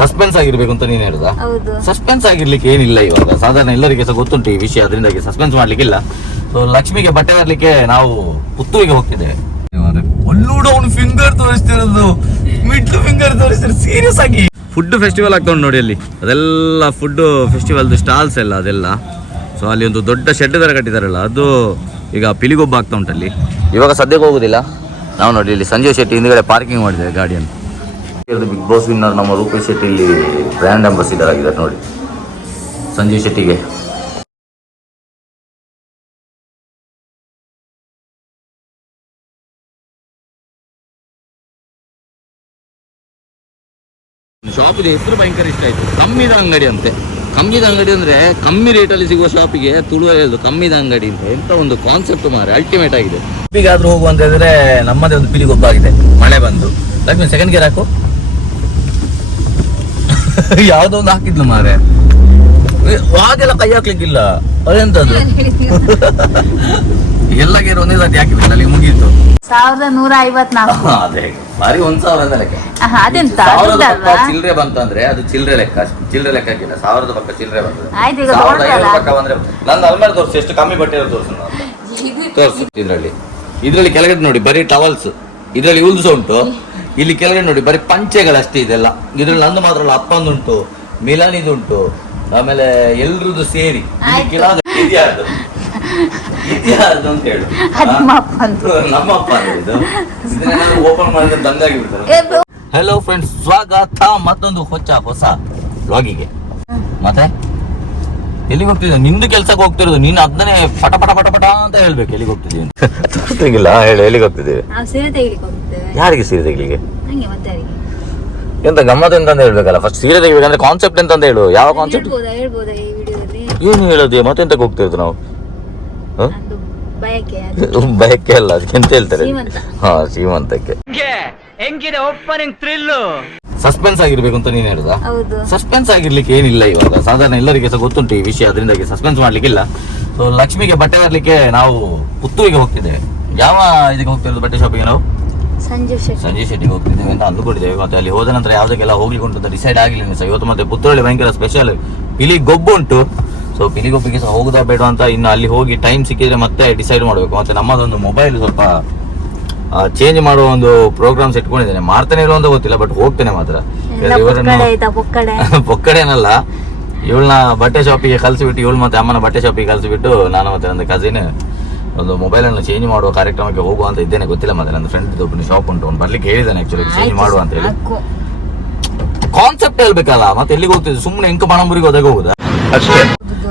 Suspense ಆಗಿರ್ಬೇಕು ಅಂತ ನೀನ್ ಹೇಳುದಾ. ಹೌದು. ಸಸ್ಪೆನ್ಸ್ ಆಗಿರ್ಲಿಕ್ಕೆ ಏನಿಲ್ಲ ಇವಾಗ. ಸಾಧಾರಣ ಎಲ್ಲರಿಗೆ ಸಹ ಗೊತ್ತುಂಟು ಈ ವಿಷಯ ಅದರಿಂದಾಗಿ ಸಸ್ಪೆನ್ಸ್ ಮಾಡ್ಲಿಕ್ಕಿಲ್ಲ. ಸೊ ಲಕ್ಷ್ಮಿಗೆ ಬಟ್ಟೆ ತರಲಿಕ್ಕೆ ನಾವು ಪುತ್ತೂರಿಗೆ ಹೋಗ್ತಿದ್ದೇವೆ. ಒಲ್ಲು ಡೌನ್ ಫಿಂಗರ್ ತೋರಿಸ್ತಿರೋದು ಮಿಡ್ಲ್ ಫಿಂಗರ್ ತೋರಿಸ್ತಿರೋ ಸೀರಿಯಸ್ ಆಗಿ. ಫುಡ್ ಫೆಸ್ಟಿವಲ್ ಆಗ್ತಾ ಉಂಟು ನೋಡಿ ಅಲ್ಲಿ. ಅದೆಲ್ಲ ಫುಡ್ ಫೆಸ್ಟಿವಲ್ದು ಸ್ಟಾಲ್ಸ್ ಎಲ್ಲ ಅದೆಲ್ಲ. ಸೊ ಅಲ್ಲಿ ಒಂದು ದೊಡ್ಡ ಶೆಡ್ ತರ ಕಟ್ಟಿದಾರಲ್ಲ ಅದು ಈಗ ಪಿಲಿಗೊಬ್ಬ ಆಗ್ತಾ ಉಂಟಲ್ಲಿ ಇವಾಗ ಸದ್ಯಕ್ಕೆ ಹೋಗುದಿಲ್ಲ. ನಾವು ನೋಡಿ ಇಲ್ಲಿ ಸಂಜಯ್ ಶೆಟ್ಟಿ ಹಿಂದ್ಗಡೆ ಪಾರ್ಕಿಂಗ್ ಮಾಡಿದ್ದೇವೆ ಗಾಡಿಯನ್ನು. ಬಿಗ್ ಬಾಸ್ ವಿನ್ನರ್ ನಮ್ಮ ರೂಪೇಶ್ ಶೆಟ್ಟಿ ಇಲ್ಲಿ ಬ್ರ್ಯಾಂಡ್ ಅಂಬಾಸಿಡರ್ ಆಗಿದ್ದಾರೆ ನೋಡಿ. ಸಂಜೀವ್ ಶೆಟ್ಟಿಗೆ. ಶಾಪಿದ ಹೆಸರು ಭಯಂಕರ ಇಷ್ಟ ಆಯ್ತು. ಕಮ್ಮಿದ ಅಂಗಡಿ ಅಂತೆ. ಕಮ್ಮಿದ ಅಂಗಡಿ ಅಂದ್ರೆ ಕಮ್ಮಿ ರೇಟಲ್ಲಿ ಸಿಗುವ ಶಾಪಿಗೆ ತುಳುವ ಹೇಳುದು ಕಮ್ಮಿದ ಅಂಗಡಿ ಅಂತ. ಎಂತ ಒಂದು ಕಾನ್ಸೆಪ್ಟ್ ಮಾರೆ ಅಲ್ಟಿಮೇಟ್ ಆಗಿದೆ. ಈಗಾದ್ರೂ ಹೋಗು ಅಂತ ಹೇಳಿದ್ರೆ ನಮ್ಮದೇ ಒಂದು ಪಿಲಿಗೊಬ್ಬ ಆಗಿದೆ ಮಳೆ ಬಂದು. ಲಕ್ಷ್ಮಿ ಸೆಕೆಂಡ್ ಗೇರ್ ಹಾಕು. ಯಾವ್ದೋ ಒಂದು ಹಾಕಿದ್ಲು ಮಾರೆ ಹಾಗೆಲ್ಲ ಕೈ ಹಾಕ್ಲಿಕ್ಕಿಲ್ಲ. ಅದೆಂತದ್ದು? ಎಲ್ಲ ಗೇರ್ ಒಂದೇ ಸತಿ ಹಾಕಿದ್ರೆ ಅಲ್ಲಿ ಮುಗೀತು. ಸಾವಿರದ ನೂರ ಐವತ್ನಾಲ್ಕು. ಅದೇ ಬಾರಿ ಒಂದ್ ಸಾವಿರ ಲೆಕ್ಕ. ಅದೆಂತ? ಸಾವಿರದ ಪಕ್ಕ ಚಿಲ್ಲರೆ ಬಂತಂದ್ರೆ ಅದು ಚಿಲ್ಲರೆ ಲೆಕ್ಕ ಚಿಲ್ಲರೆ ಲೆಕ್ಕ ಹಾಕಿಲ್ಲ ಸಾವಿರದ ಪಕ್ಕ ಚಿಲ್ಲರೆ ಬಂತು. ಆಯ್ತು ಈಗ ಸಾವಿರದ ತಗೊಳ್ತಲ್ಲ. ಪಕ್ಕ ಬಂದ್ರೆ ನಂದು ಅಲ್ಮೇಲೆ ತೋರಿಸು ಎಷ್ಟು ಕಮ್ಮಿ ಬಟ್ಟೆ ಇರೋದು ತೋರಿಸು. ತೋರಿಸು ಇದ್ರಲ್ಲಿ. ಇದ್ರಲ್ಲಿ ಕೆಳಗಡೆ ನೋಡಿ ಬರೀ ಟವಲ್ಸ್ ಇದ್ರಲ್ಲಿ ಉಲ್ಸ ಸಹ ಉಂಟು. ಇಲ್ಲಿ ಕೆಳಗಡೆ ನೋಡಿ ಬರೀ ಪಂಚೆಗಳಷ್ಟೇ ಇದೆಲ್ಲ. ಇದ್ರಲ್ಲಿ ನಂದು ಮಾತ್ರ ಅಲ್ಲ ಅಪ್ಪಂದುಂಟು ಮಿಲನಿದುಂಟು ಆಮೇಲೆ ಎಲ್ರದ್ದು ಸೇರಿ. ಹಲೋ ಇದ್ಯಾರ್ದು? ಇದ್ಯಾರ್ದು ಅಂತ ಹೇಳು. ಅದು ನಿಮ್ಮ ಅಪ್ಪಂದು. ನಮ್ಮ ಅಪ್ಪ ಅಂದ್ರೆ ಇದು ಓಪನ್ ಮಾಡಿದ್ರೆ ದಂಗಾಗಿ ಬಿಡ್ತಾರೆ ಏ, ಬ- ಹೆಲೋ ಫ್ರೆಂಡ್ಸ್ ಸ್ವಾಗತ. ಮತ್ತೊಂದು ಹೊಚ್ಚ ಹೊಸ ವ್ಲಾಗಿಗೆ ಮತ್ತೆ? ಎಲ್ಲಿಗೆ ಹೋಗ್ತಿದ್ದೆ? ನಿಂದು ಕೆಲ್ಸಕ್ಕೆ ಹೋಗ್ತಿರೋದು ನೀನು ಅದನ್ನೇ ಪಟ ಪಟ ಪಟ ಪಟ ಅಂತ ಹೇಳ್ಬೇಕು ಎಲ್ಲಿಗೆ ಹೋಗ್ತಿದ್ದೀನಿ ಹೇಳಿ ಎಲ್ಲಿಗೆ ಹೋಗ್ತಿದ್ದೀವಿ ನಾವು ಸೀರೆ ತೆಗಿಲಿಕ್ಕೆ ಹೋಗ್ತೇವೆ. ಯಾರಿಗೆ ಸೀರೆ ತೆಗಿಲಿಕ್ಕೆ? ಹಂಗೆ ಮತ್ತೆ ಯಾರಿಗೆ? ಎಂತ ಗಮ್ಮತ್ ಎಂತ ಅಂತ ಹೇಳ್ಬೇಕಲ್ಲ ಫಸ್ಟ್ ಸೀರೆ ತೆಗಿಬೇಕಂದ್ರೆ ಕಾನ್ಸೆಪ್ಟ್ ಎಂತ ಅಂತ ಹೇಳು ಯಾವ ಕಾನ್ಸೆಪ್ಟ್ ಹೇಳ್ಬೋದಾ ಹೇಳ್ಬೋದಾ ಈ ವಿಡಿಯೋದಲ್ಲಿ? ಏನು ಹೇಳೋದು ಮತ್ತೆಂತ ಹೋಗ್ತಿರೋದು ನಾವು? ಬಯಕೆ ಅಲ್ಲ ಅದಕ್ಕೆ ಎಂತ ಹೇಳ್ತಾರೆ. ಹಾ ಶ್ರೀಮಂತಕ್ಕೆ ಹೆಂಗಿದೆ ಓಪನಿಂಗ್ ಥ್ರಿಲ್ಲು ಸಸ್ಪೆನ್ಸ್ ಆಗಿರ್ಬೇಕು ಅಂತ ನೀನ್ ಹೇಳುದಾ. ಹೌದು. ಸಸ್ಪೆನ್ಸ್ ಆಗಿರ್ಲಿಕ್ಕೆ ಏನಿಲ್ಲ ಇವಾಗ. ಸಾಧಾರಣ ಎಲ್ಲರಿಗೆ ಸಹ ಗೊತ್ತುಂಟು ಈ ವಿಷಯ ಅದರಿಂದಾಗಿ ಸಸ್ಪೆನ್ಸ್ ಮಾಡ್ಲಿಕ್ಕಿಲ್ಲ. ಸೊ ಲಕ್ಷ್ಮಿಗೆ ಬಟ್ಟೆ ಬರ್ಲಿಕ್ಕೆ ನಾವು ಪುತ್ತೂರಿಗೆ ಹೋಗ್ತಿದ್ದೇವೆ. ಯಾವ ಇದಕ್ಕೆ ಹೋಗ್ತಿರೋದು ಬಟ್ಟೆ ಶಾಪಿಗೆ ನಾವು? ಸಂಜೀವ್ ಶೆಟ್ಟಿ. ಸಂಜೀವ್ ಶೆಟ್ಟಿಗೆ ಹೋಗ್ತಿದ್ದೇವೆ ಅಂತ ಅಂದುಕೊಂಡಿದ್ದೇವೆ. ಮತ್ತೆ ಅಲ್ಲಿ ಹೋದ ನಂತರ ಯಾವ್ದಕ್ಕೆಲ್ಲ ಹೋಗ್ಲಿಕ್ಕೆ ಉಂಟು ಅಂತ ಡಿಸೈಡ್ ಆಗಿಲ್ಲ ಸರ್ ಇವತ್ತು ಮತ್ತೆ ಪುತ್ತೂರಲ್ಲಿ ಭಯಂಕರ ಸ್ಪೆಷಲ್ ಇಲ್ಲಿ ಗೊಬ್ಬು ಉಂಟು. ಸೊ ಪಿಲಿಗೊಬ್ಬಿಗೆ ಸಹ ಹೋಗುದಾ ಬೇಡ ಅಂತ ಇನ್ನು ಅಲ್ಲಿ ಹೋಗಿ ಟೈಮ್ ಸಿಕ್ಕಿದ್ರೆ ಮತ್ತೆ ಡಿಸೈಡ್ ಮಾಡಬೇಕು. ಮತ್ತೆ ನಮ್ಮದೊಂದು ಮೊಬೈಲ್ ಸ್ವಲ್ಪ ಚೇಂಜ್ ಮಾಡುವ ಒಂದು ಪ್ರೋಗ್ರಾಮ್ಸ್ ಇಟ್ಕೊಂಡಿದ್ದೇನೆ. ಮಾಡ್ತಾನೆ ಇಲ್ಲ ಅಂತ ಗೊತ್ತಿಲ್ಲ ಬಟ್ ಹೋಗ್ತೇನೆ ಮಾತ್ರ. ಪೊಕ್ಕಡೆ ಏನಲ್ಲ ಪೊಕ್ಕಡೆ. ಪೊಕ್ಕಡೇನಲ್ಲ. ಇವಳನ್ನ ಬಟ್ಟೆ ಶಾಪಿಗೆ ಕಲಸಿಬಿಟ್ಟು ಇವಳು ಮತ್ತೆ ಅಮ್ಮನ ಬಟ್ಟೆ ಶಾಪಿಗೆ ಕಲಸಿಬಿಟ್ಟು ನಾನು ಮತ್ತೆ ನನ್ನ ಕಸಿನ್ ಒಂದು ಮೊಬೈಲ್ ಅನ್ನು ಚೇಂಜ್ ಮಾಡುವ ಕಾರ್ಯಕ್ರಮಕ್ಕೆ ಹೋಗುವ ಅಂತ ಇದ್ದೇನೆ. ಗೊತ್ತಿಲ್ಲ ಮತ್ತೆ ನನ್ನ ಫ್ರೆಂಡ್ ಒಬ್ಬನ ಶಾಪ್ ಉಂಟು. ಅವ್ನು ಬರ್ಲಿಕ್ಕೆ ಹೇಳಿದ್ದಾನೆ ಆಕ್ಚುಲಿ ಚೇಂಜ್ ಮಾಡುವ ಅಂತ ಹೇಳಿ. ಕಾನ್ಸೆಪ್ಟ್ ಹೇಳ್ಬೇಕಲ್ಲ ಮತ್ತೆ ಎಲ್ಲಿಗೆ ಹೋಗ್ತಿದ್ದೆ? ಸುಮ್ಮನೆ ಇಂಕ ಬಾಣಂಬುರಿಗೆ ಹೋದಾಗ ಹೋಗುದಾ? ಅಷ್ಟೇ.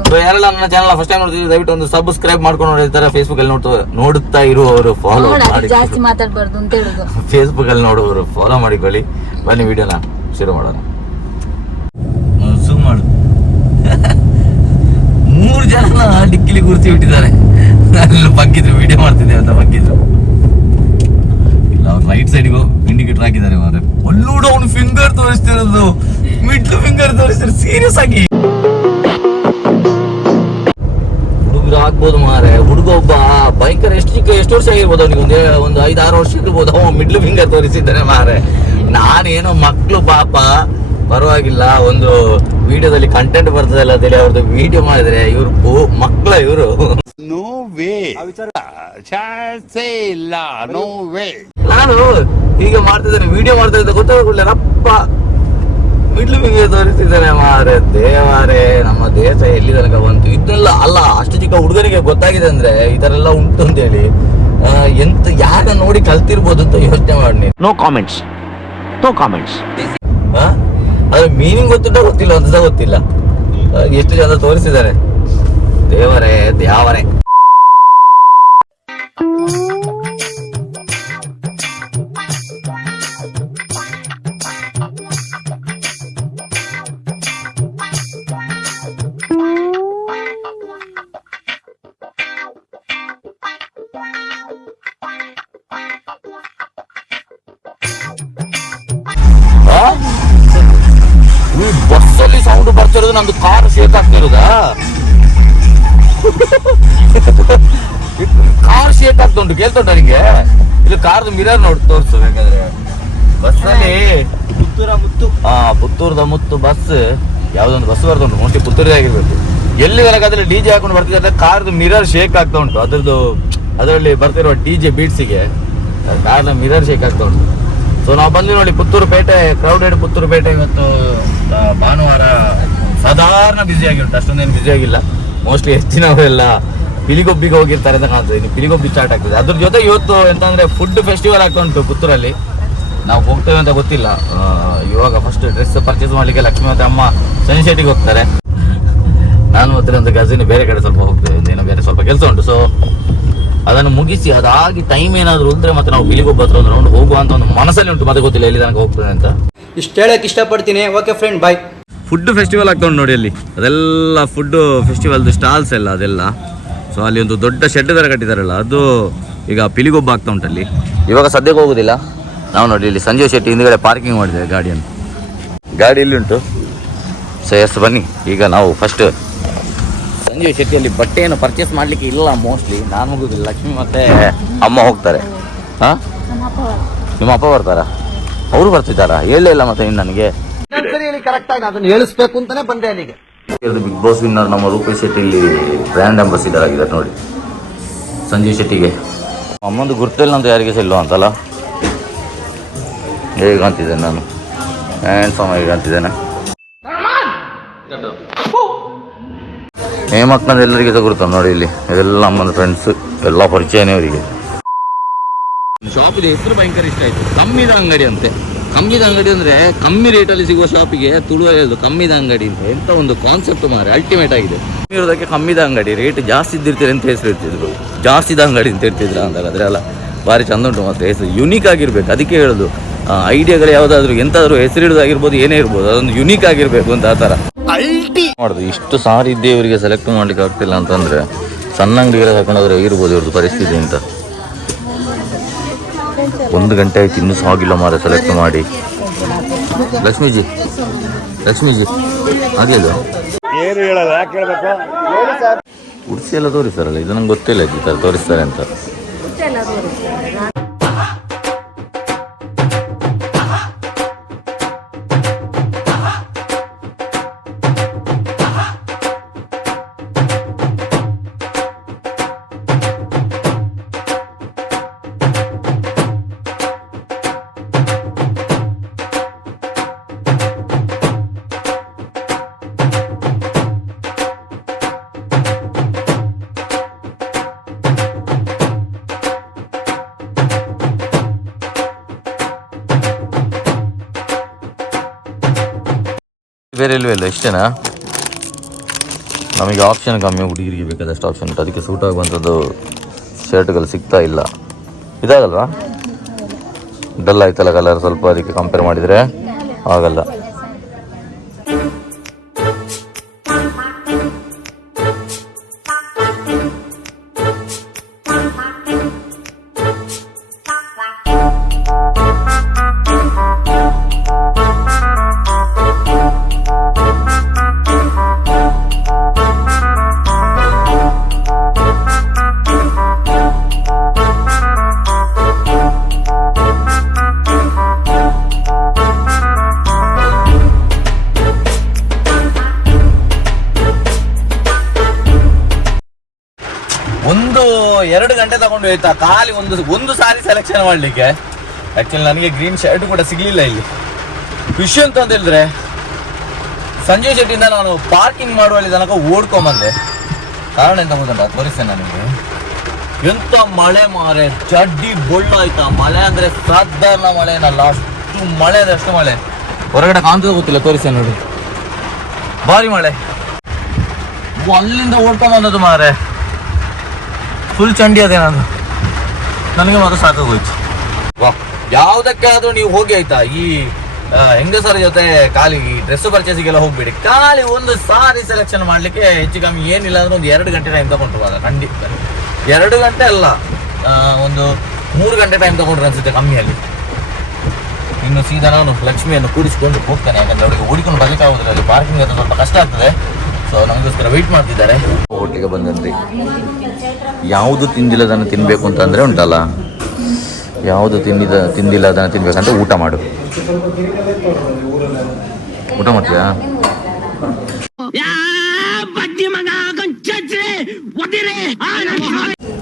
ಸೊ ಯಾರೆಲ್ಲ ನನ್ನ ಚಾನಲ್ ಫಸ್ಟ್ ಟೈಮ್ ನೋಡ್ತಿದ್ರೆ ದಯವಿಟ್ಟು ಒಂದು ಸಬ್ಸ್ಕ್ರೈಬ್ ಮಾಡ್ಕೊಂಡು ನೋಡಿರ್ತಾರೆ ಫೇಸ್ಬುಕ್ ಅಲ್ಲಿ ನೋಡ್ತಾ ನೋಡುತ್ತಾ ಇರುವವರು ಫಾಲೋ ಮಾಡಿ. ಜಾಸ್ತಿ ಮಾತಾಡಬಾರ್ದು ಅಂತ ಹೇಳುದು. ಫೇಸ್ಬುಕ್ ಅಲ್ಲಿ ನೋಡುವವರು ಫಾಲೋ ಮಾಡಿಕೊಳ್ಳಿ ಬನ್ನಿ ವಿಡಿಯೋನ ಶುರು ಮಾಡೋಣ. ಮಾಡು. ಮೂರು ಜನ ಡಿಕ್ಕಿಲಿ ಗುರುತಿ ಬಿಟ್ಟಿದ್ದಾರೆ. ಅಲ್ಲಿ ಬಗ್ಗಿದ್ರು ವಿಡಿಯೋ ಮಾಡ್ತಿದ್ದೆ ಅಂತ ಬಗ್ಗಿದ್ರು ಇಲ್ಲ ಅವ್ರು ರೈಟ್ ಸೈಡ್ಗೂ ಇಂಡಿಕೇಟರ್ ಹಾಕಿದ್ದಾರೆ ಮಾರೆ ಒಲ್ಲು ಡೌನ್ ಫಿಂಗರ್ ತೋರಿಸ್ತಿರೋದು. ಮಿಡ್ಲ್ ಫಿಂಗರ್ ತೋರಿಸ್ತಾರೆ ಸೀರಿಯಸ್ ಆಗಿ. ಆಗ್ಬೋದು ಮಾರೆ ಹುಡುಗ ಒಬ್ಬ ಭಯಂಕರ ಎಷ್ಟು ಚಿಕ್ಕ ಎಷ್ಟು ವರ್ಷ ಆಗಿರ್ಬೋದು ಅವ್ನಿಗೆ? ಒಂದು ಒಂದು ಐದು ಆರು ವರ್ಷ ಇರ್ಬೋದು. ಅವ ಮಿಡ್ಲ್ ಫಿಂಗರ್ ತೋರಿಸಿದ್ದಾನೆ ಮಾರೆ ನಾನೇನೋ ಮಕ್ಕಳು ಪಾಪ. ಪರವಾಗಿಲ್ಲ ಒಂದು ವಿಡಿಯೋದಲ್ಲಿ ಕಂಟೆಂಟ್ ಬರ್ತದಲ್ಲ ಅಂತೇಳಿ ಅವ್ರದ್ದು ವಿಡಿಯೋ ಮಾಡಿದ್ರೆ ಇವ್ರು ಮಕ್ಕಳ ಇವರು. ನೋ ವೇ ಚಾನ್ಸೇ ಇಲ್ಲ. ನೋ ವೇ ನಾನು ಹೀಗೆ ಮಾಡ್ತಿದ್ದೇನೆ ವಿಡಿಯೋ ಮಾಡ್ತಾ ಇದ್ದೆ ರಪ್ಪ. ಮಿಡ್ಲ್ ತೋರಿಸಿದ್ದಾನೆ ಮಾರೆ ದೇವಾರೆ ನಮ್ಮ ದೇಶ ಎಲ್ಲಿ ತನಕ ಬಂತು? ಇದನ್ನೆಲ್ಲ ಅಲ್ಲ ಅಷ್ಟು ಚಿಕ್ಕ ಹುಡುಗರಿಗೆ ಗೊತ್ತಾಗಿದೆ ಅಂದ್ರೆ ಈ ತರ ಎಲ್ಲ ಉಂಟು ಅಂತ ಹೇಳಿ ಎಂತ ಯಾರ ನೋಡಿ ಕಲ್ತಿರ್ಬೋದು ಅಂತ ಯೋಚನೆ ಮಾಡಿ ನೋ ಕಾಮೆಂಟ್ಸ್ ನೋ ಕಾಮೆಂಟ್ಸ್? ಅದ್ರ ಮೀನಿಂಗ್ ಗೊತ್ತಿದ್ದ ಗೊತ್ತಿಲ್ಲ ಅಂತ ಗೊತ್ತಿಲ್ಲ. ಎಷ್ಟು ಜನ ತೋರಿಸಿದ್ದಾರೆ? ದೇವರೇ ದ್ಯಾವರೇ ಬಸ್ಸಲ್ಲಿ ಸೌಂಡ್ ಬರ್ತಿರೋದು ನಮ್ದು ಕಾರ್ ಶೇಕ್ ಆಗ್ತಿರೋದಾ? ಕಾರ್ ಶೇಕ್ ಆಗ್ತುಂಟು ಕೇಳ್ತುಂಟು ನಿಂಗೆ? ಇಲ್ಲಿ ಕಾರ್ದು ಮಿರರ್ ನೋಡಿ ತೋರಿಸು ಬೇಕಾದ್ರೆ ಮುತ್ತು. ಆ ಪುತ್ತೂರದ ಮುತ್ತು ಬಸ್ ಯಾವ್ದೊಂದು ಬಸ್ ಬರ್ತುಂಟು ಮೋಸ್ಟ್ಲಿ ಪುತ್ತೂರೇ ಆಗಿರ್ಬೇಕು. ಎಲ್ಲಿ ತನಕ ಅದ್ರಲ್ಲಿ ಡಿ ಜೆ ಹಾಕೊಂಡು ಬರ್ತಿದ್ರೆ ಕಾರ್ದು ಮಿರರ್ ಶೇಕ್ ಆಗ್ತಾ ಉಂಟು ಅದ್ರದ್ದು ಅದರಲ್ಲಿ ಬರ್ತಿರುವ ಡಿ ಜೆ ಬೀಟ್ಸಿಗೆ ಕಾರ್ನ ಮಿರರ್ ಶೇಕ್ ಆಗ್ತಾ ಉಂಟು ಸೊ ನಾವು ಬಂದ್ವಿ ನೋಡಿ ಪುತ್ತೂರು ಪೇಟೆ ಕ್ರೌಡೆಡ್ ಪುತ್ತೂರು ಪೇಟೆ ಇವತ್ತು. ಭಾನುವಾರ ಸಾಧಾರಣ ಬ್ಯುಸಿ ಆಗಿ ಉಂಟು. ಅಷ್ಟೊಂದೇನು ಬ್ಯುಸಿ ಆಗಿಲ್ಲ. ಮೋಸ್ಟ್ಲಿ ಹೆಚ್ಚಿನವರೆಲ್ಲ ಪಿಲಿಗೊಬ್ಬಿಗೆ ಹೋಗಿರ್ತಾರೆ ಅಂತ ಕಾಣ್ತದೆ. ಇನ್ನು ಪಿಲಿಗೊಬ್ಬಿ ಸ್ಟಾರ್ಟ್ ಆಗ್ತದೆ. ಅದ್ರ ಜೊತೆ ಇವತ್ತು ಎಂತಂದ್ರೆ ಫುಡ್ ಫೆಸ್ಟಿವಲ್ ಆಗ್ತಾ ಉಂಟು ಪುತ್ತೂರಲ್ಲಿ. ನಾವು ಹೋಗ್ತೇವೆ ಅಂತ ಗೊತ್ತಿಲ್ಲ. ಇವಾಗ ಫಸ್ಟ್ ಡ್ರೆಸ್ ಪರ್ಚೇಸ್ ಮಾಡ್ಲಿಕ್ಕೆ ಲಕ್ಷ್ಮೀ ಮತ್ತೆ ಅಮ್ಮ ಸನ್ಶೆಟ್ಟಿಗೆ ಹೋಗ್ತಾರೆ. ನಾನು ಮತ್ತೆ ಒಂದು ಗಜಿನ ಬೇರೆ ಕಡೆ ಸ್ವಲ್ಪ ಹೋಗ್ತೇವೆ. ಏನೋ ಬೇರೆ ಸ್ವಲ್ಪ ಕೆಲಸ ಉಂಟು. ಸೊ ಅದನ್ನು ಮುಗಿಸಿ ಅದಾಗಿ ಟೈಮ್ ಏನಾದ್ರು ಉಳಿದ್ರೆ ಮತ್ತೆ ನಾವು ಬಿಳಿಗೊಬ್ಬ ಹತ್ರ ಒಂದು ರೌಂಡ್ ಹೋಗುವ ಅಂತ ಒಂದು ಮನಸ್ಸಲ್ಲಿ ಉಂಟು. ಮತ್ತೆ ಗೊತ್ತಿಲ್ಲ ಎಲ್ಲಿ ತನಕ ಹೋಗ್ತದೆ ಅಂತ. ಇಷ್ಟು ಹೇಳಕ್ಕೆ ಇಷ್ಟಪಡ್ತೀನಿ. Okay friend bye food festival ಆಗ್ತಾ ನೋಡಿ ಅಲ್ಲಿ. ಅದೆಲ್ಲ ಫುಡ್ ಫೆಸ್ಟಿವಲ್ದು ಸ್ಟಾಲ್ಸ್ ಎಲ್ಲ ಅದೆಲ್ಲ. ಸೊ ಅಲ್ಲಿ ಒಂದು ದೊಡ್ಡ ಶೆಡ್ ಥರ ಕಟ್ಟಿದಾರಲ್ಲ ಅದು ಈಗ ಪಿಲಿಗೊಬ್ಬ ಆಗ್ತಾ ಉಂಟಲ್ಲಿ ಇವಾಗ ಸದ್ಯಕ್ಕೆ ಹೋಗುದಿಲ್ಲ. ನಾವು ನೋಡಿ ಇಲ್ಲಿ ಸಂಜೀವ್ ಶೆಟ್ಟಿ ಹಿಂದ್ಗಡೆ ಪಾರ್ಕಿಂಗ್ ಮಾಡಿದೆ ಗಾಡಿಯನ್ನು. ಗಾಡಿ ಇಲ್ಲಿ ಉಂಟು. ಸೊ ಎಸ್ ಬನ್ನಿ. ಈಗ ನಾವು ಫಸ್ಟ್ ಸಂಜೀವ್ ಶೆಟ್ಟಿಯಲ್ಲಿ ಬಟ್ಟೆಯನ್ನು ಪರ್ಚೇಸ್ ಮಾಡಲಿಕ್ಕೆ ಇಲ್ಲ ಮೋಸ್ಟ್ಲಿ ನಾನು ಹೋಗುದಿಲ್ಲ. ಲಕ್ಷ್ಮಿ ಮತ್ತೆ ಅಮ್ಮ ಹೋಗ್ತಾರೆ. ಹಾಂ. ನಿಮ್ಮ ಅಪ್ಪ ಬರ್ತಾರಾ? ಅವರು ಬರ್ತಿದ್ದಾರಾ? ಹೇಳಿ ಇಲ್ಲ ಮತ್ತೆ ಇನ್ನು ನನಗೆ. ಕರೆಕ್ಟ್ ಆಗಿ ಅದನ್ನ ಹೇಳಿಸ್ಬೇಕು ಅಂತಾನೆ ಬಂದೆ ಅಲ್ಲಿಗೆ. ಬಿಗ್ ಬಾಸ್ ವಿನ್ನರ್ ನಮ್ಮ ರೂಪೇಶ್ ಶೆಟ್ಟಿ ಇಲ್ಲಿ ಬ್ರ್ಯಾಂಡ್ ಅಂಬಾಸಿಡರ್ ಆಗಿದ್ದಾರೆ ನೋಡಿ. ಸಂಜೀವ್ ಶೆಟ್ಟಿಗೆ. ಅಮ್ಮಂದು ಗುರ್ತಿಲ್ಲ ಅಂತ ಯಾರಿಗೆ ಸಹ ಇಲ್ವಾ ಅಂತಲ್ಲ? ಹೇಗೆ ಅಂತಿದ್ದೇನೆ ನಾನು? ಹ್ಯಾಂಡ್ಸಮ್ ಹೇಗೆ ಅಂತಿದ್ದೇನೆ. ಹೇಮಕ್ಕಂದು ಎಲ್ಲರಿಗೆ ಸಹ ಗುರುತ ನೋಡಿ ಇಲ್ಲಿ. ಇದೆಲ್ಲ ಅಮ್ಮನ ಫ್ರೆಂಡ್ಸ್ ಎಲ್ಲ ಪರಿಚಯನೇ ಅವರಿಗೆ. ಶಾಪಿದ ಹೆಸರು ಭಯಂಕರ ಇಷ್ಟ ಆಯ್ತು. ಕಮ್ಮಿದ ಅಂಗಡಿ ಅಂತೆ. ಕಮ್ಮಿದ ಅಂಗಡಿ ಅಂದ್ರೆ ಕಮ್ಮಿ ರೇಟಲ್ಲಿ ಸಿಗುವ ಶಾಪಿಗೆ ತುಳುವ ಹೇಳುದು ಕಮ್ಮಿದ ಅಂಗಡಿ ಅಂತ. ಎಂತ ಒಂದು ಕಾನ್ಸೆಪ್ಟ್ ಮಾರೆ ಅಲ್ಟಿಮೇಟ್ ಆಗಿದೆ. ಕಮ್ಮಿ ಇರೋದಕ್ಕೆ ಕಮ್ಮಿದ ಅಂಗಡಿ ರೇಟ್ ಜಾಸ್ತಿ ಇದ್ದಿರ್ತೀರಿ ಅಂತ ಹೆಸರು ಇರ್ತಿದ್ರು ಜಾಸ್ತಿದ ಅಂಗಡಿ ಅಂತ ಇರ್ತಿದ್ರ ಅಂತ ಅದ್ರ ಅಲ್ಲ, ಭಾರಿ ಚಂದ ಉಂಟು ಮತ್ತೆ ಹೆಸರು. ಯುನೀಕ್ ಆಗಿರ್ಬೇಕು, ಅದಕ್ಕೆ ಹೇಳುದು. ಐಡಿಯಾಗಳು ಯಾವ್ದಾದ್ರು, ಎಂತಾದ್ರೂ ಹೆಸರು ಇಡೋದಾಗಿರ್ಬೋದು ಏನೇ ಇರ್ಬೋದು, ಅದೊಂದು ಯುನೀಕ್ ಆಗಿರ್ಬೇಕು ಅಂತ ಆ ಥರ. ಮಾಡುದು ಇಷ್ಟು ಸಾರಿ ಇದ್ದೇ ಇವರಿಗೆ ಸೆಲೆಕ್ಟ್ ಮಾಡ್ಲಿಕ್ಕೆ ಆಗ್ತಿಲ್ಲ ಅಂತಂದ್ರೆ ಸಣ್ಣ ಅಂಗಡಿಗಳ ಹಾಕೊಂಡೋದ್ರೆ ಇರ್ಬೋದು ಇವ್ರದ್ದು ಪರಿಸ್ಥಿತಿ ಅಂತ. ಒಂದು ಗಂಟೆ ಆಯ್ತು ಇನ್ನೂ ಸಹ ಆಗಿಲ್ಲ ಮಾರ ಸೆಲೆಕ್ಟ್ ಮಾಡಿ. ಲಕ್ಷ್ಮೀಜಿ ಲಕ್ಷ್ಮೀಜಿ ಅದೇ ಏನು ಹೇಳಲ್ಲ ಯಾಕೆ ಹೇಳ್ಬೇಕು? ಉಡ್ಸಿ ಎಲ್ಲ ತೋರಿಸ್ತಾರಲ್ಲ ಇದು ನಂಗೆ ಗೊತ್ತಿಲ್ಲ ಈ ಥರ ತೋರಿಸ್ತಾರೆ ಅಂತ. ಬೇರೆ ಇಲ್ವೇ ಇಲ್ಲ, ಇಷ್ಟೇನಾ? ನಮಗೆ ಆಪ್ಷನ್ ಕಮ್ಮಿ, ಹುಡುಗಿರಿಗೆ ಬೇಕಾದಷ್ಟು ಆಪ್ಷನ್ ಉಂಟು. ಅದಕ್ಕೆ ಸೂಟ್ ಆಗುವಂಥದ್ದು ಶರ್ಟ್ಗಳು ಸಿಗ್ತಾ ಇಲ್ಲ. ಇದಾಗಲ್ವಾ? ಡಲ್ ಆಯ್ತಲ್ಲ ಕಲರ್ ಸ್ವಲ್ಪ, ಅದಕ್ಕೆ ಕಂಪೇರ್ ಮಾಡಿದರೆ. ಆಗಲ್ಲ. ಎರಡು ಗಂಟೆ ತಗೊಂಡು ಹೋಯ್ತಾ ಖಾಲಿ ಒಂದು ಒಂದು ಸಾರಿ ಸೆಲೆಕ್ಷನ್ ಮಾಡಲಿಕ್ಕೆ. ಆ್ಯಕ್ಚುಲಿ ನನಗೆ ಗ್ರೀನ್ ಶರ್ಟ್ ಕೂಡ ಸಿಗಲಿಲ್ಲ ಇಲ್ಲಿ. ವಿಷಯ ಅಂತ ಹೇಳಿದ್ರೆ ಸಂಜಯ್ ಶೆಟ್ಟಿಯಿಂದ ನಾನು ಪಾರ್ಕಿಂಗ್ ಮಾಡುವಲ್ಲಿ ತನಕ ಓಡ್ಕೊಂಬಂದೆ. ಕಾರಣ ಎಂತ ಗೊತ್ತುಂಟ? ತೋರಿಸ್ತೇನೆ ನನಗೆ. ಎಂತ ಮಳೆ ಮಾರೆ ಚಡ್ಡಿ ಬೊಳ್ಳ ಆಯ್ತಾ? ಮಳೆ ಅಂದ್ರೆ ಸಾಧಾರಣ ಮಳೆ ಏನಲ್ಲ ಅಷ್ಟು ಮಳೆ ಅಂದ್ರೆ ಅಷ್ಟು ಮಳೆ. ಹೊರಗಡೆ ಕಾಣ್ತದೆ ಗೊತ್ತಿಲ್ಲ, ತೋರಿಸ್ತೇನೆ ನೋಡಿ. ಭಾರಿ ಮಳೆ. ಅಲ್ಲಿಂದ ಓಡ್ಕೊಂಬಂದದ್ದು ಮಾರೆ. ಫುಲ್ ಚಂಡಿ ಅದೇ ನಾನು ನನಗೆ ಮಾತ್ರ ಸಾಕಾಗೋಯ್ತು ವಾ ಯಾವುದಕ್ಕಾದ್ರೂ ನೀವು ಹೋಗಿ ಆಯ್ತಾ? ಈ ಹೆಂಗಸರ ಜೊತೆ ಖಾಲಿ ಡ್ರೆಸ್ ಪರ್ಚೇಸಿಗೆಲ್ಲ ಹೋಗ್ಬೇಡಿ. ಖಾಲಿ ಒಂದು ಸಾರಿ ಸೆಲೆಕ್ಷನ್ ಮಾಡ್ಲಿಕ್ಕೆ ಹೆಚ್ಚು ಕಮ್ಮಿ ಏನಿಲ್ಲ ಅಂದ್ರೆ ಒಂದು ಎರಡು ಗಂಟೆ ಟೈಮ್ ತಗೊಂಡ್ರು ಅದ ಖಂಡಿತ. ಎರಡು ಗಂಟೆ ಅಲ್ಲ ಒಂದು ಮೂರು ಗಂಟೆ ಟೈಮ್ ತಗೊಂಡ್ರು ಅನ್ಸುತ್ತೆ ಕಮ್ಮಿಯಲ್ಲಿ. ಇನ್ನು ಸೀದಾ ನಾನು ಲಕ್ಷ್ಮಿಯನ್ನು ಕೂಡಿಸಿಕೊಂಡು ಹೋಗ್ತಾನೆ. ಯಾಕಂದ್ರೆ ಅವರಿಗೆ ಓಡಿಕೊಂಡು ಬರ್ಲಿಕ್ಕೆ ಆಗುದಿಲ್ಲ ಅಲ್ಲಿ ಪಾರ್ಕಿಂಗ್ ಅಂತ ಸ್ವಲ್ಪ ಕಷ್ಟ ಆಗ್ತದೆ. ಸೊ ನಮಗೋಸ್ಕರ ವೆಯ್ಟ್ ಮಾಡ್ತಿದ್ದಾರೆ. ಹೋಟ್ಲಿಗೆ ಬಂದ್ರಿ ಯಾವುದು ತಿಂದಿಲ್ಲದನ್ನು ತಿನ್ಬೇಕು ಅಂತಂದರೆ ಉಂಟಲ್ಲ. ಯಾವುದು ತಿಂದಿದ ತಿಂದಿಲ್ಲ ಅದನ್ನು ತಿನ್ಬೇಕಂತ ಊಟ ಮಾಡು. ಊಟ ಮಾಡ್ತೀಯಾ?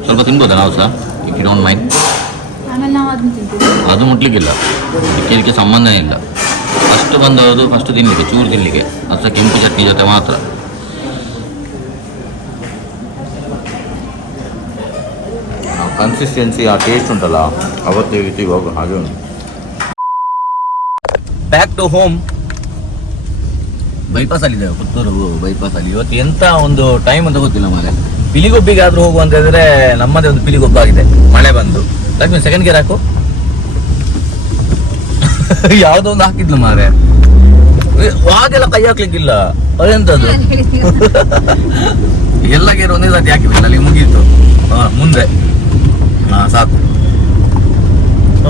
ಸ್ವಲ್ಪ ತಿನ್ಬೋದ ನಾವು ಸಹ ಇಫ್ ಡೋಂಟ್ ಮೈಂಡ್ ಅದನ್ನ ಅದು ಮುಟ್ಲಿಕ್ಕಿಲ್ಲ. ಇದಕ್ಕೆ ಸಂಬಂಧನೇ ಇಲ್ಲ. ಫಸ್ಟ್ ಬಂದವರು ಫಸ್ಟ್ ತಿನ್ಲಿಕ್ಕೆ ಚೂರು ತಿನ್ಲಿಕ್ಕೆ. ಅದು ಸಹ ಕೆಂಪು ಚಟ್ನಿ ಜೊತೆ ಮಾತ್ರ. ಕನ್ಸಿಸ್ಟೆನ್ಸಿ ಆ ಟೇಸ್ಟ್ ಉಂಟಲ್ಲ, ಅವತ್ತೇ ಇತ್ತು ಇವಾಗ ಹಾಗೆ ಉಂಟು. ಬ್ಯಾಕ್ ಟು ಹೋಮ್ ಬೈಪಾಸ್ ಅಲ್ಲಿ ಇದೆ, ಪುತ್ತೂರು ಬೈಪಾಸ್ ಅಲ್ಲಿ. ಇವತ್ತು ಎಂತ ಒಂದು ಟೈಮ್ ಅಂತ ಗೊತ್ತಿಲ್ಲ ಮಾರೆ. ಪಿಲಿಗೊಬ್ಬಿಗೆ ಆದ್ರೂ ಹೋಗು ಅಂತ ಹೇಳಿದ್ರೆ ನಮ್ಮದೇ ಒಂದು ಪಿಲಿಗೊಬ್ಬ ಆಗಿದೆ. ಮಳೆ ಬಂದು. ಲಕ್ಷ್ಮಿ ಸೆಕೆಂಡ್ ಗೇರ್ ಹಾಕು? ಯಾವ್ದೋ ಒಂದು ಹಾಕಿದ್ಲು ಮಾರೆ. ವಾಗೆಲ್ಲ ಕೈ ಹಾಕ್ಲಿಕ್ಕಿಲ್ಲ ಅದೆಂತದ್ದು? ಎಲ್ಲ ಗೇರ್ ಒಂದೇ ಸಾಧ್ಯ ಹಾಕಿದ್ರೆ ಅಲ್ಲಿ ಮುಗೀತು. ಮುಂದೆ. ಹಾ ಸಾಕು.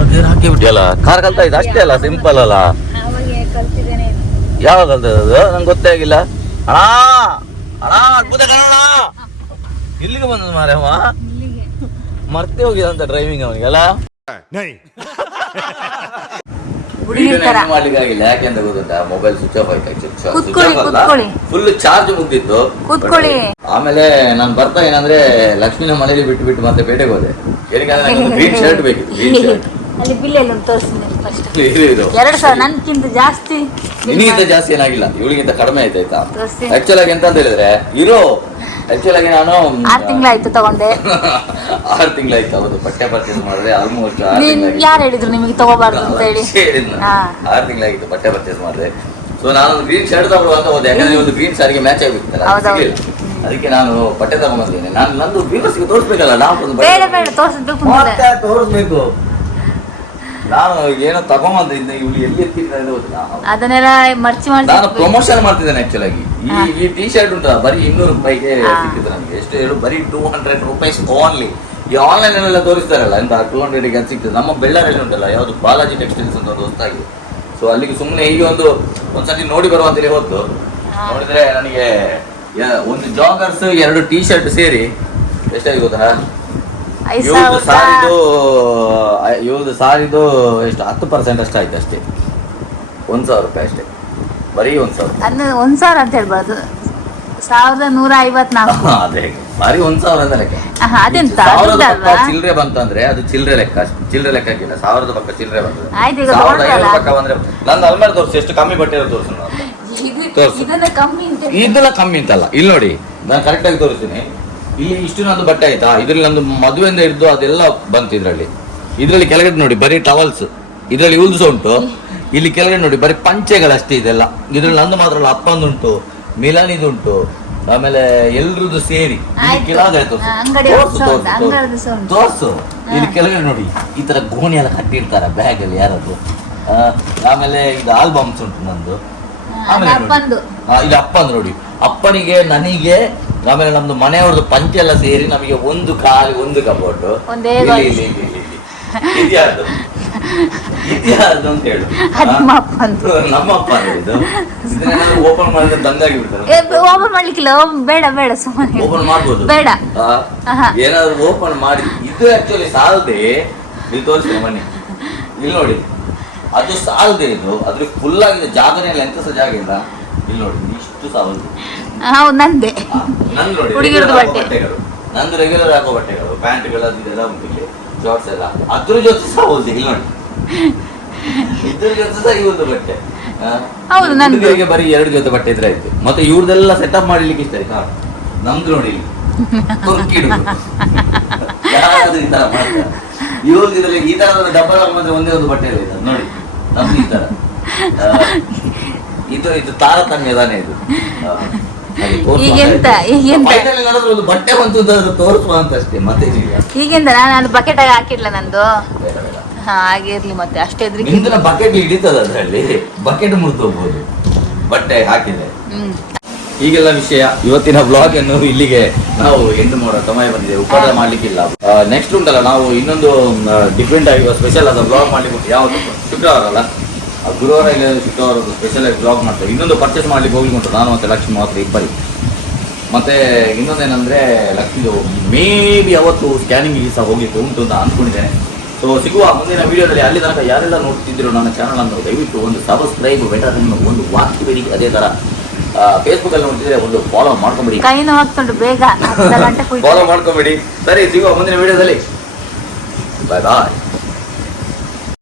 ಗೇರ್ ಹಾಕಿ ಬಿಟ್ಟಿಯಲ್ಲ ಕಾರ್ ಕಲ್ತಾ ಇದೆ ಅಷ್ಟೇ ಅಲ್ಲ ಸಿಂಪಲ್ ಅಲ್ಲ. ಯಾವ ಕಲ್ತದ್ದು ನಂಗೆ ಗೊತ್ತೇ ಆಗಿಲ್ಲ. ಅಣ್ಣ! ಅಣ್ಣ ಅದ್ಭುತ ಕಣಣ್ಣ! ಇಲ್ಲಿಗೆ ಬಂದದ್ದು ಮಾರೆ ಮರ್ತೆ ಇಲ್ಲಿಗೆ ಮರ್ತೇ ಹೋಗಿದಂತ ಡ್ರೈವಿಂಗ್ ಅವನಿಗೆಲ್ಲ ತರ. ಮಾಡ್ಲಿಕ್ಕೆ ಆಗಿಲ್ಲ ಯಾಕೆಂತ ಗೊತ್ತುಂಟಾ? ಮೊಬೈಲ್ ಸ್ವಿಚ್ ಆಫ್ ಆಯ್ತು. ಫುಲ್ ಚಾರ್ಜ್ ಮುಗ್ದಿತ್ತು. ಕೂತ್ಕೊಳ್ಳಿ. ಆಮೇಲೆ ನಾನು ಬರ್ತಾ ಏನಂದ್ರೆ ಲಕ್ಷ್ಮಿನ ಮನೇಲಿ ಬಿಟ್ಟು ಬಿಟ್ಟು ಮತ್ತೆ ಬೇಟೆಗೆ ಹೋದೆ. ಏನಕ್ಕೆ ಗ್ರೀನ್ ಶರ್ಟ್ ಬೇಕಿತ್ತು ಗ್ರೀನ್ ಶರ್ಟ್ ಅಲ್ಲಿ ಬಿಲ್ ಎಲ್ಲ ಫಸ್ಟ್ ಎರಡು ಸಾವಿರ ನನ್ಗಿಂತ ಜಾಸ್ತಿ ನಿನಗಿಂತ ಜಾಸ್ತಿ ಏನಾಗಿಲ್ಲ. ಇವಳಿಗಿಂತ ಕಡಿಮೆ ಆಯ್ತು ಆಯ್ತಾ? ತೋರಿಸಿ. ಆಕ್ಚುಲ್ ಆಗಿ ಎಂತ ಅಂತ ಹೇಳಿದ್ರೆ ಇರೋ. ಆಕ್ಚುಲ್ ಆಗಿ ನಾನು ಆರು ತಿಂಗಳಾಯ್ತು ತಗೊಂಡೆ. ಆರು ತಿಂಗಳಾಯ್ತು ಹೌದು. ಪಠ್ಯ ಪರ್ಚೇಸ್ ಮಾಡಿದ್ರೆ ಆಲ್ಮೋಸ್ಟ್ ಯಾರು ಹೇಳಿದ್ರು ನಿಮಗೆ ತಗೋಬಾರ್ದು ಅಂತ ಹೇಳಿ? ಆರ್ ತಿಂಗಳಾಗಿತ್ತು ಬಟ್ಟೆ ಪರ್ಚೇಸ್ ಮಾಡಿದೆ. ಸೊ ನಾನು ಗ್ರೀನ್ ಶರ್ಟ್ ತಗೊಳ್ಳುವಾಗ ಅಂತ ಹೋದೆ. ಯಾಕಂದ್ರೆ ಒಂದು ಗ್ರೀನ್ ಸಾರಿಗೆ ಮ್ಯಾಚ್ ಆಗಿಬಿಡ್ತಲ್ಲ. ಅದಕ್ಕೆ ನಾನು ಬಟ್ಟೆ ತಗೊಂಡ್ಬಂದಿದ್ದೇನೆ ನಾನು ನಂದು ವ್ಯೂವರ್ಸ್ಗೆ ತೋರಿಸ್ಬೇಕಲ್ಲ ನಾವು ಬೇಡ ಬೇಡ ತೋರಿಸ್ಬೇಕು. ನಾನು ಏನೋ ತಗೊಂಬಂದಿದ್ದೆ ಇವ್ಳು ಎಲ್ಲಿ ಎತ್ತಿದ್ದಾರೆ ಗೊತ್ತಿಲ್ಲ. ಅದನ್ನೆಲ್ಲ ಮರ್ಚಿ ನಾನು ಮಾಡಿ ಪ್ರಮೋಷನ್ ಮಾಡ್ತಿದ್ದೇನೆ ಆಕ್ಚುಲ್ ಆಗಿ. ಈ. ಈ ಟಿ ಶರ್ಟ್ ಉಂಟಾ ಬರೀ ಇನ್ನೂರು ರೂಪಾಯಿಗೆ ಸಿಕ್ಕಿದ್ರು ಸಿಕ್ಕಿತ್ತು ಎಷ್ಟು ಹೇಳು ಬರೀ ಟೂ ಹಂಡ್ರೆಡ್ ರುಪೀಸ್ ಓನ್ಲಿ ಈ ಆನ್ಲೈನ್ ಅಲ್ಲೆಲ್ಲ ತೋರಿಸ್ತಾರಲ್ಲ ಎಂತ ಟೂ ಹಂಡ್ರೆಡ್ಗೆ ಅದು ಸಿಗ್ತದೆ ನಮ್ಮ ಬೆಳ್ಳಾರಲ್ಲಿ ಉಂಟಲ್ಲ ಯಾವುದು ಬಾಲಾಜಿ ಟೆಕ್ಸ್ಟೈಲ್ಸ್ ಅಂತ ಒಂದು ಹೊಸ್ತಾಗಿ ಸೊ ಅಲ್ಲಿಗೆ ಸುಮ್ಮನೆ ಈಗ ಒಂದು ಒಂದ್ಸತಿ ನೋಡಿ ಬರುವ ಅಂತೇಳಿ ಹೋದ್ದು. ನೋಡಿದ್ರೆ ನನಗೆ ಒಂದು ಜಾಗರ್ಸ್ ಎರಡು ಟಿ ಶರ್ಟ್ ಸೇರಿ. ಎಷ್ಟಾಗಿ ಗೊತ್ತಾ? ಐದು ಇವ್ರದ್ದು ಸಾವಿರದ ಸಾರಿದು ಇವ್ರದ್ದು ಸಾರಿದು ಎಷ್ಟು ಹತ್ತು ಪರ್ಸೆಂಟ್ ಅಷ್ಟು ಆಯ್ತು ಅಷ್ಟೇ. ಒಂದ್ ಸಾವಿರ ರೂಪಾಯಿ ಅಷ್ಟೇ. ಬರೀ ಒಂದ್ ಸಾವಿರ ಅಂದ್ರೆ ಒಂದ್ ಸಾವಿರ ಅಂತ ಹೇಳ್ಬಾರ್ದು ಸಾವಿರದ ನೂರ ಐವತ್ನಾಲ್ಕು. ಅದೇ ಬರೀ ಒಂದ್ ಸಾವಿರ ಅಂತ ಲೆಕ್ಕ. ಅದೆಂತ? ಸಾವಿರದ ಅದಲ್ವಾ ಪಕ್ಕ ಚಿಲ್ಲರೆ ಬಂತಂದ್ರೆ ಅದು ಚಿಲ್ಲರೆ ಲೆಕ್ಕ. ಚಿಲ್ಲರೆ ಲೆಕ್ಕ ಹಾಕಿಲ್ಲ ಸಾವಿರದ ಪಕ್ಕ ಚಿಲ್ಲರೆ ಬಂತು ಆಯ್ತು ಈಗ ಸಾವಿರದ ಐವತ್ತು ಪಕ್ಕ ಬಂದ್ರೆ ನಂದು ಅಲ್ಮೇಲೆ ತೋರಿಸಿ ಎಷ್ಟು ಕಮ್ಮಿ ಬಟ್ಟೆ ಇರೋದು ತೋರಿಸು ನಾನು. ಇದು- ತೋರ್ಸು. ಇದನ್ನ ಕಮ್ಮಿ ಅಂತ ಇದೆಲ್ಲ ಕಮ್ಮಿ ಅಂತಲ್ಲ. ಇಲ್ಲಿ ನೋಡಿ ನಾನು ಕರೆಕ್ಟ್ ಆಗಿ ತೋರಿಸ್ತೀನಿ. ಇಲ್ಲಿ ಇಷ್ಟು ನಂದು ಬಟ್ಟೆ ಆಯ್ತಾ? ಇದ್ರಲ್ಲಿ ನಂದು ಮದುವೆಯಿಂದ ಹಿಡಿದು ಅದೆಲ್ಲ ಬಂತು ಇದರಲ್ಲಿ. ಇದರಲ್ಲಿ ಕೆಳಗಡೆ ನೋಡಿ ಬರೀ ಟವಲ್ಸ್ ಇದರಲ್ಲಿ ಯೂಸ್ ಉಂಟು. ಇಲ್ಲಿ ಕೆಳಗಡೆ ನೋಡಿ ಬರೀ ಪಂಚೆಗಳಷ್ಟೇ ಇದೆಲ್ಲ. ಇದ್ರಲ್ಲಿ ನಂದು ಮಾತ್ರ ಅಲ್ಲ ಅಪ್ಪಂದುಂಟು ಮಿಲನಿದುಂಟು ಆಮೇಲೆ ಎಲ್ರದ್ದು ಸೇರಿ. ತೋರ್ಸು. ಇಲ್ಲಿ ಕೆಳಗಡೆ ನೋಡಿ ಈ ತರ ಗೋಣಿ ಎಲ್ಲ ಕಟ್ಟಿರ್ತಾರೆ ಬ್ಯಾಗ್ ಅಲ್ಲಿ ಯಾರದು ಆಮೇಲೆ ಇದು ಆಲ್ಬಮ್ಸ್ ಉಂಟು ನಂದು. ಆಮೇಲೆ ಆ, ಅಪ್ಪಂದು ನೋಡಿ. ಅಪ್ಪನಿಗೆ ನನಗೆ ಆಮೇಲೆ ನಮ್ದು ಮನೆಯವ್ರದ್ದು ಪಂಚೆ ಎಲ್ಲ ಸೇರಿ ನಮಗೆ ಒಂದು ಕಾಲಿ ಒಂದು ಕಬೋರ್ಡ್. ಒಂದೇ ಇಲ್ಲಿ ಗಾಲಿ. ಇಲ್ಲಿ ಇಲ್ಲಿ ಇಲ್ಲಿ ಇಲ್ಲಿ. ಇದ್ಯಾರ್ದು? ಇದ್ಯಾರ್ದು ಅಂತ ಹೇಳು. ಅದು ಆ? ನಿಮ್ಮ ಅಪ್ಪಂದು. ನಮ್ಮ ಇದು ಇದನ್ನೇನಾದ್ರು ಓಪನ್ ಮಾಡಿದ್ರೆ ದಂಗಾಗಿ ಬಿಡ್ತಾರೆ ಓಪನ್ ಮಾಡ್ಲಿಕ್ಕಿಲ್ಲ. ಓ, ಬೇಡ ಬೇಡ ಸುಮ್ಮನೆ ಓಪನ್ ಮಾಡ್ಬೋದು. ಬೇಡ. ಆ. ಏನಾದ್ರು ಓಪನ್ ಮಾಡಿ. ಇದು ಆಕ್ಚುಲಿ ಸಾಲದೆ. ನೀವು ತೋರಿಸ್ತೀನಿ ಬನ್ನಿ. ಇಲ್ಲಿ ನೋಡಿ. ಅದು ಸಾಲದೆ ಇದು. ಅದ್ರ ಫುಲ್ ಆಗಿದೆ. ಜಾಗನೇ ಇಲ್ಲ. ಎಂತ ಸಹ ಜಾಗ ಇಲ್ಲ. ಇಲ್ಲಿ ನೋಡಿ ಇಷ್ಟು ಹೌದು ನಂದೆ. ನಂದು ನೋಡಿ ಹುಡುಗಿಯರದ್ದು ಬಟ್ಟೆ. ಬಟ್ಟೆಗಳು. ನಂದು ರೆಗ್ಯುಲರ್ ಹಾಕೋ ಬಟ್ಟೆಗಳು. ಪ್ಯಾಂಟ್ಗಳು ಅದು ಇದೆಲ್ಲ ಉಂಟು ಇಲ್ಲಿ. ಶಾರ್ಟ್ಸ್ ಎಲ್ಲ. ಅದ್ರ ಜೊತೆ ಸಹ ಹೋಲ್ದು ಇಲ್ಲಿ ನೋಡಿ. ಇದ್ರ ಜೊತೆ ಸಹ ಇವ್ರದ್ದು ಬಟ್ಟೆ. ಹೌದು, ನಂದು. ಬರೀ ಎರಡು ಜೊತೆ ಬಟ್ಟೆ ಇದ್ರೆ ಆಯ್ತು. ಮತ್ತೆ ಇವ್ರದೆಲ್ಲ ಸೆಟಪ್ ಮಾಡ್ಲಿಕ್ಕೆ ಇಷ್ಟ ಆಯ್ತಾ? ನಮ್ದು ನೋಡಿ ಇಲ್ಲಿ. ತುರ್ಕಿಡು. ಯಾರಾದ್ರೂ ಈ ತರ ಮಾಡ್ತಾರೆ. ಇವ್ರಿಗೆ ಇದ್ರಲ್ಲಿ ಈ ತರ ಡಬ್ಬಲ್ ಒಂದೇ ಒಂದು ಬಟ್ಟೆ ಇಲ್ಲ ನೋಡಿ ನಮ್ದು ಈ ತರ. ಇದು ಇದು ತಾರತಮ್ಯ ತಾನೇ ಇದು. ಈಗೆಂತ? ಒಂದು ಬಟ್ಟೆ ಬಂತು ತೋರಿಸುವ ಅಂತ ಅಷ್ಟೇ ಮತ್ತೆ ಹೀಗೆ ಹೀಗಿಂದ ನಾನು ಬಕೆಟ್ ಆಗಿ ಹಾಕಿಡ್ಲ ನಂದು. ಬೇಡ, ಬೇಡ. ಹಾ ಹಾಗೆ ಇರ್ಲಿ ಮತ್ತೆ ಅಷ್ಟೇ ನಿಂದನ ಬಕೆಟ್ ಹಿಡಿತದ ಅದ್ರಲ್ಲಿ? ಬಕೆಟ್ ಮುರಿದು ಹೋಗ್ಬೋದು. ಬಟ್ಟೆ ಹಾಕಿದ್ರೆ. ಹ್ಮ್. ಹೀಗೆಲ್ಲ ವಿಷಯ. ಇವತ್ತಿನ ಬ್ಲಾಗ್ ಅನ್ನು ಇಲ್ಲಿಗೆ ನಾವು ಎಂಡ್ ಮಾಡೋ ಸಮಯ ಬಂದಿದೆ. ಉಪಕಾರ ಮಾಡ್ಲಿಕ್ಕಿಲ್ಲ. ನೆಕ್ಸ್ಟ್ ಉಂಟಲ್ಲ ನಾವು ಇನ್ನೊಂದು ಡಿಫ್ರೆಂಟ್ ಆಗಿರುವ ಸ್ಪೆಷಲ್ ಆದ ಬ್ಲಾಗ್ ಮಾಡ್ಲಿಕ್ಕೆ ಯಾವುದು ಶುಕ್ರವಾರ ಅಲ್ಲ? ಗುರುವಾರ ಇಲ್ಲ ಶುಕ್ರವಾರ ಸ್ಪೆಷಲ್ ಆಗಿ ಬ್ಲಾಗ್ ಮಾಡ್ತೇವೆ ಇನ್ನೊಂದು ಪರ್ಚೇಸ್ ಮಾಡ್ಲಿಕ್ಕೆ ಹೋಗಿ ಉಂಟು. ನಾನು ಮತ್ತು ಲಕ್ಷ್ಮಿ ಮಾತ್ರ ಇಬ್ಬರಿ. ಮತ್ತೆ ಇನ್ನೊಂದೇನೆಂದರೆ ಲಕ್ಷ್ಮಿದು ಮೇ ಬಿ ಅವತ್ತು ಸ್ಕ್ಯಾನಿಂಗ್ ಸಹ ಹೋಗಿತ್ತು ಉಂಟು ಅಂತ ಅಂದ್ಕೊಂಡಿದ್ದೇನೆ ಸೊ ಸಿಗುವ ಮುಂದಿನ ವೀಡಿಯೋದಲ್ಲಿ ಅಲ್ಲಿ ತನಕ ಯಾರೆಲ್ಲ ನೋಡ್ತಿದ್ರು ನನ್ನ ಚಾನಲ್ ಅನ್ನು ದಯವಿಟ್ಟು ಒಂದು ಸಬ್ಸ್ಕ್ರೈಬ್ ಬೆಟರ್ ಒಂದು ವಾಚಿಬೇಡಿ ಅದೇ ತರ ಫೇಸ್ಬುಕ್ ಅಲ್ಲಿ ನೋಡ್ತಿದ್ರೆ ಒಂದು ಫಾಲೋ ಮಾಡ್ಕೊಂಬಿಡಿ. ಕೈ ನೋವಾಗ್ತುಂಟು ಬೇಗ. ಫಾಲೋ ಮಾಡ್ಕೊಂಬಿಡಿ. ಸರಿ ಸಿಗುವ ಮುಂದಿನ ವಿಡಿಯೋದಲ್ಲಿ. ಬಾಯ್ ಬಾಯ್